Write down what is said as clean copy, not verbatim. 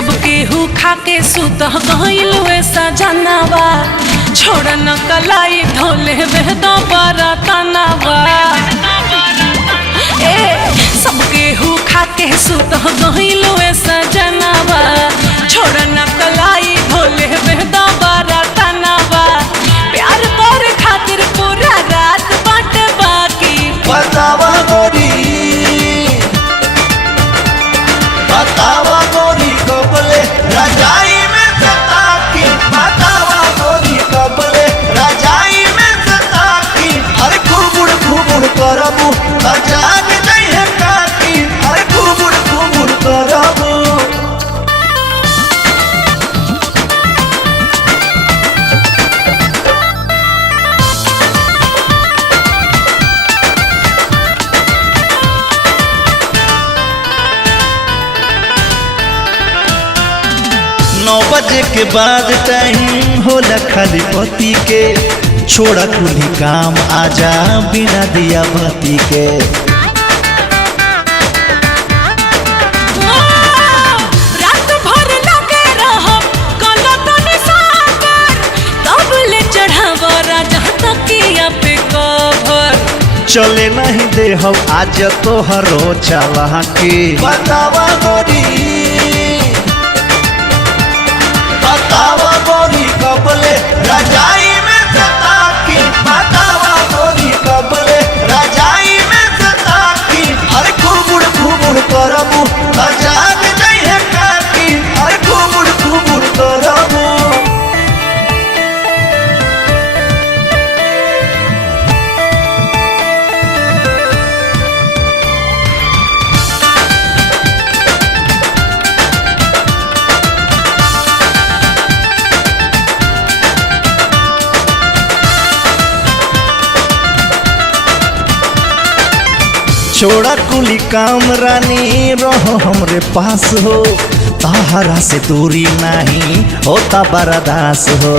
सबके हु खा के सुत गइल वैसा जनावा छोड़ न कलाई धोले बेहदा बारा तनावा सबके हु खा के सुत गइल वैसा जनावा छोड़ न कलाई धोले बेहदा बारा तनावा प्यार कर खातिर पूरा रात बाट बाकी बतावा गोरी कबले रजाई में सता की बतावा गोरी कबले रजाई में सता की अरे खुबुड़ करबू जाग नहीं काकी अरे खुबुड़ करबू बजे के बाद टाइम होला खाली पति के छोड़ा कुली काम आजा बिना दिया बत्ती के रात भर लगे रहब गलत निशान तब ले चढ़ाव राजा तकिया पे कवर चले नहीं दे हम आज तोहरो चला के बतावा गोरी कबले रजाई में सता की बतावा गोरी कबले रजाई में सता की अरे खुबुड़ करबू जाग नहीं काकी अरे खुबुड़ करबू छोड़ा कुली काम रानी रहो हमरे पास हो ताहरा से दूरी नहीं होता बर्दाश्त हो।